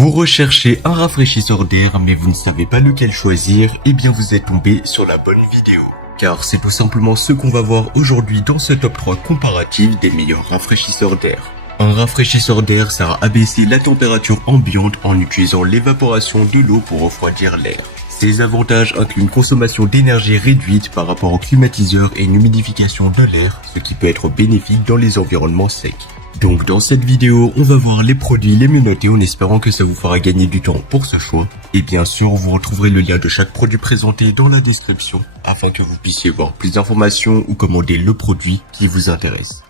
Vous recherchez un rafraîchisseur d'air mais vous ne savez pas lequel choisir, eh bien vous êtes tombé sur la bonne vidéo. Car c'est tout simplement ce qu'on va voir aujourd'hui dans ce top 3 comparatif des meilleurs rafraîchisseurs d'air. Un rafraîchisseur d'air sert à abaisser la température ambiante en utilisant l'évaporation de l'eau pour refroidir l'air. Ses avantages incluent une consommation d'énergie réduite par rapport au climatiseur et une humidification de l'air, ce qui peut être bénéfique dans les environnements secs. Donc dans cette vidéo, on va voir les produits les mieux notés en espérant que ça vous fera gagner du temps pour ce choix. Et bien sûr, vous retrouverez le lien de chaque produit présenté dans la description afin que vous puissiez voir plus d'informations ou commander le produit qui vous intéresse.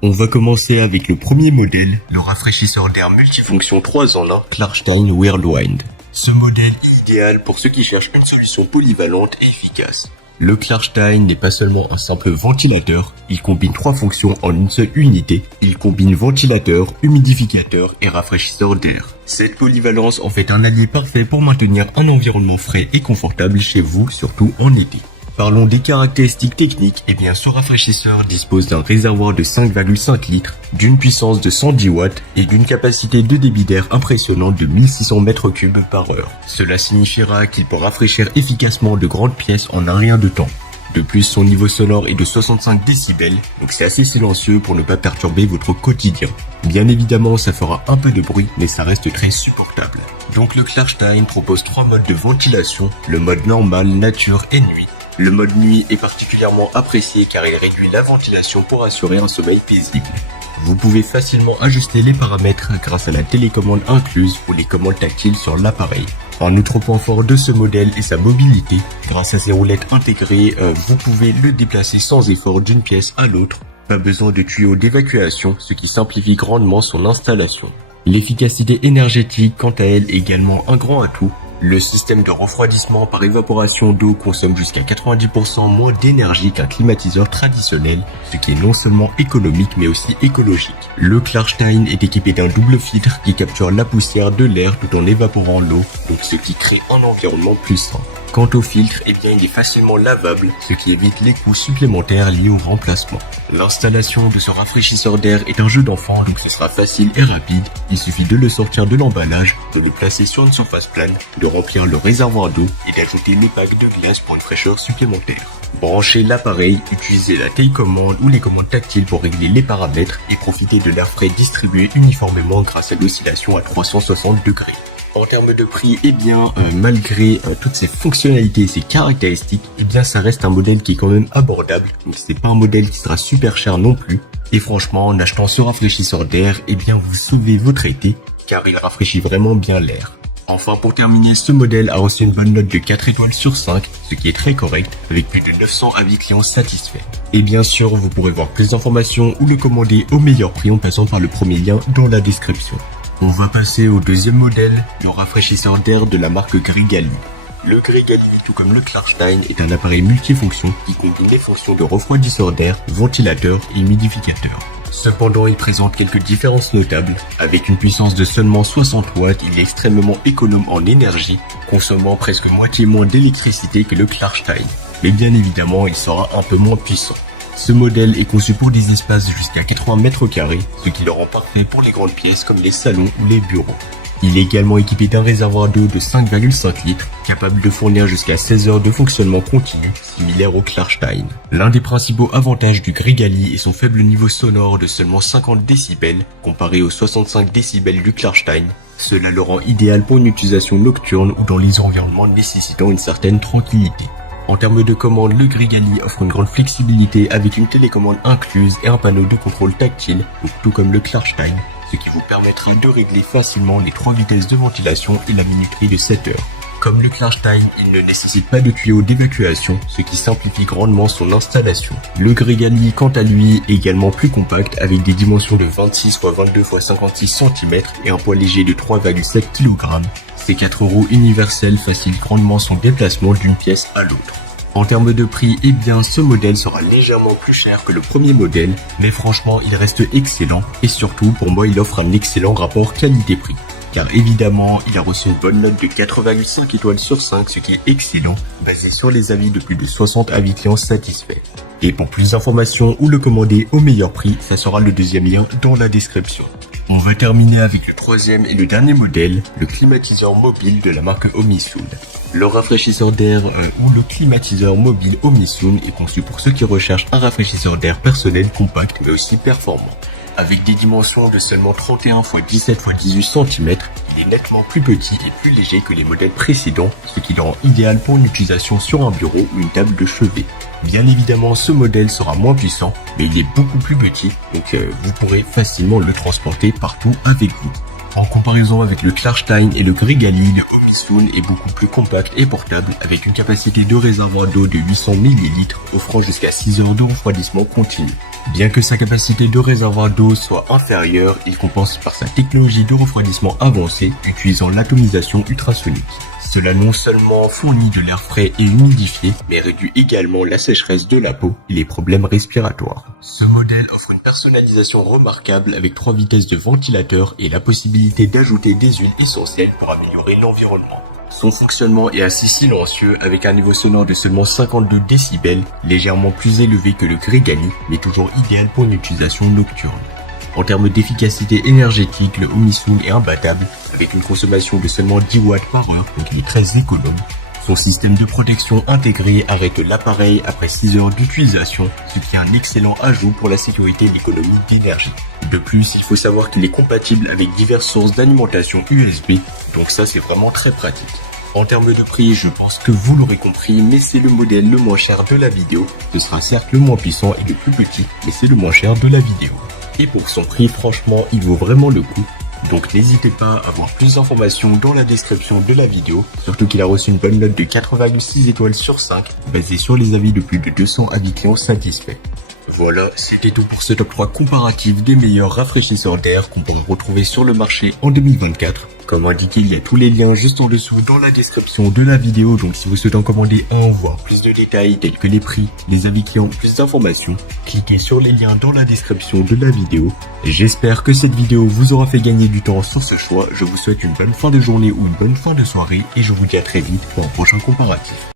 On va commencer avec le premier modèle, le rafraîchisseur d'air multifonction 3 en 1 Klarstein Whirlwind. Ce modèle est idéal pour ceux qui cherchent une solution polyvalente et efficace. Le Klarstein n'est pas seulement un simple ventilateur, il combine 3 fonctions en une seule unité. Il combine ventilateur, humidificateur et rafraîchisseur d'air. Cette polyvalence en fait un allié parfait pour maintenir un environnement frais et confortable chez vous, surtout en été. Parlons des caractéristiques techniques, et bien ce rafraîchisseur dispose d'un réservoir de 5,5 litres, d'une puissance de 110 watts et d'une capacité de débit d'air impressionnante de 1600 mètres cubes par heure. Cela signifiera qu'il peut rafraîchir efficacement de grandes pièces en un rien de temps. De plus, son niveau sonore est de 65 décibels, donc c'est assez silencieux pour ne pas perturber votre quotidien. Bien évidemment, ça fera un peu de bruit, mais ça reste très supportable. Donc le Klarstein propose 3 modes de ventilation, le mode normal, nature et nuit. Le mode nuit est particulièrement apprécié car il réduit la ventilation pour assurer un sommeil paisible. Vous pouvez facilement ajuster les paramètres grâce à la télécommande incluse ou les commandes tactiles sur l'appareil. Un autre point fort de ce modèle est sa mobilité. Grâce à ses roulettes intégrées, vous pouvez le déplacer sans effort d'une pièce à l'autre. Pas besoin de tuyaux d'évacuation, ce qui simplifie grandement son installation. L'efficacité énergétique, quant à elle, est également un grand atout. Le système de refroidissement par évaporation d'eau consomme jusqu'à 90% moins d'énergie qu'un climatiseur traditionnel, ce qui est non seulement économique mais aussi écologique. Le Klarstein est équipé d'un double filtre qui capture la poussière de l'air tout en évaporant l'eau, donc ce qui crée un environnement plus sain. Quant au filtre, eh bien il est facilement lavable, ce qui évite les coûts supplémentaires liés au remplacement. L'installation de ce rafraîchisseur d'air est un jeu d'enfant, donc ce sera facile et rapide. Il suffit de le sortir de l'emballage, de le placer sur une surface plane, de remplir le réservoir d'eau et d'ajouter le pack de glace pour une fraîcheur supplémentaire. Branchez l'appareil, utilisez la télécommande ou les commandes tactiles pour régler les paramètres et profitez de l'air frais distribué uniformément grâce à l'oscillation à 360 degrés. En termes de prix, eh bien, malgré toutes ces fonctionnalités et ces caractéristiques, eh bien, ça reste un modèle qui est quand même abordable. Donc, c'est pas un modèle qui sera super cher non plus. Et franchement, en achetant ce rafraîchisseur d'air, eh bien, vous sauvez votre été, car il rafraîchit vraiment bien l'air. Enfin, pour terminer, ce modèle a reçu une bonne note de 4 étoiles sur 5, ce qui est très correct, avec plus de 900 avis clients satisfaits. Et bien sûr, vous pourrez voir plus d'informations ou le commander au meilleur prix en passant par le premier lien dans la description. On va passer au deuxième modèle, le rafraîchisseur d'air de la marque Grigali. Le Grigali, tout comme le Klarstein, est un appareil multifonction qui combine les fonctions de refroidisseur d'air, ventilateur et humidificateur. Cependant, il présente quelques différences notables. Avec une puissance de seulement 60 watts, il est extrêmement économe en énergie, consommant presque moitié moins d'électricité que le Klarstein. Mais bien évidemment, il sera un peu moins puissant. Ce modèle est conçu pour des espaces jusqu'à 80 mètres carrés, ce qui le rend parfait pour les grandes pièces comme les salons ou les bureaux. Il est également équipé d'un réservoir d'eau de 5,5 litres, capable de fournir jusqu'à 16 heures de fonctionnement continu, similaire au Klarstein. L'un des principaux avantages du Grigali est son faible niveau sonore de seulement 50 décibels, comparé aux 65 décibels du Klarstein. Cela le rend idéal pour une utilisation nocturne ou dans les environnements nécessitant une certaine tranquillité. En termes de commande, le Grigali offre une grande flexibilité avec une télécommande incluse et un panneau de contrôle tactile, tout comme le Klarstein, ce qui vous permettra de régler facilement les 3 vitesses de ventilation et la minuterie de 7 heures. Comme le Klarstein, il ne nécessite pas de tuyau d'évacuation, ce qui simplifie grandement son installation. Le Grigali, quant à lui, est également plus compact avec des dimensions de 26 x 22 x 56 cm et un poids léger de 3,7 kg. Ces 4 roues universelles facilitent grandement son déplacement d'une pièce à l'autre. En termes de prix, eh bien, ce modèle sera légèrement plus cher que le premier modèle, mais franchement, il reste excellent et surtout, pour moi, il offre un excellent rapport qualité-prix. Car évidemment, il a reçu une bonne note de 4,5 étoiles sur 5, ce qui est excellent, basé sur les avis de plus de 60 avis clients satisfaits. Et pour plus d'informations ou le commander au meilleur prix, ça sera le deuxième lien dans la description. On va terminer avec le troisième et le dernier modèle, le climatiseur mobile de la marque Omisun. Le rafraîchisseur d'air ou le climatiseur mobile Omisun est conçu pour ceux qui recherchent un rafraîchisseur d'air personnel compact mais aussi performant. Avec des dimensions de seulement 31 x 17 x 18 cm, il est nettement plus petit et plus léger que les modèles précédents, ce qui le rend idéal pour une utilisation sur un bureau ou une table de chevet. Bien évidemment, ce modèle sera moins puissant, mais il est beaucoup plus petit, donc vous pourrez facilement le transporter partout avec vous. En comparaison avec le Klarstein et le Grigali, le Omisun est beaucoup plus compact et portable avec une capacité de réservoir d'eau de 800 ml offrant jusqu'à 6 heures de refroidissement continu. Bien que sa capacité de réservoir d'eau soit inférieure, il compense par sa technologie de refroidissement avancée utilisant l'atomisation ultrasonique. Cela non seulement fournit de l'air frais et humidifié, mais réduit également la sécheresse de la peau et les problèmes respiratoires. Ce modèle offre une personnalisation remarquable avec 3 vitesses de ventilateur et la possibilité d'ajouter des huiles essentielles pour améliorer l'environnement. Son fonctionnement est assez silencieux avec un niveau sonore de seulement 52 décibels, légèrement plus élevé que le Grigali, mais toujours idéal pour une utilisation nocturne. En termes d'efficacité énergétique, le Omisun est imbattable avec une consommation de seulement 10 watts par heure, donc il est très économe. Son système de protection intégré arrête l'appareil après 6 heures d'utilisation, ce qui est un excellent ajout pour la sécurité et l'économie d'énergie. De plus, il faut savoir qu'il est compatible avec diverses sources d'alimentation USB, donc ça c'est vraiment très pratique. En termes de prix, je pense que vous l'aurez compris, mais c'est le modèle le moins cher de la vidéo. Ce sera certes le moins puissant et le plus petit, mais c'est le moins cher de la vidéo. Et pour son prix, franchement, il vaut vraiment le coup. Donc n'hésitez pas à voir plus d'informations dans la description de la vidéo, surtout qu'il a reçu une bonne note de 4,6 étoiles sur 5, basée sur les avis de plus de 200 avis clients satisfaits. Voilà, c'était tout pour ce top 3 comparatif des meilleurs rafraîchisseurs d'air qu'on pourrait retrouver sur le marché en 2024. Comme indiqué, il y a tous les liens juste en dessous dans la description de la vidéo, donc si vous souhaitez en commander un, voir plus de détails tels que les prix, les avis clients, plus d'informations, cliquez sur les liens dans la description de la vidéo. J'espère que cette vidéo vous aura fait gagner du temps sur ce choix. Je vous souhaite une bonne fin de journée ou une bonne fin de soirée et je vous dis à très vite pour un prochain comparatif.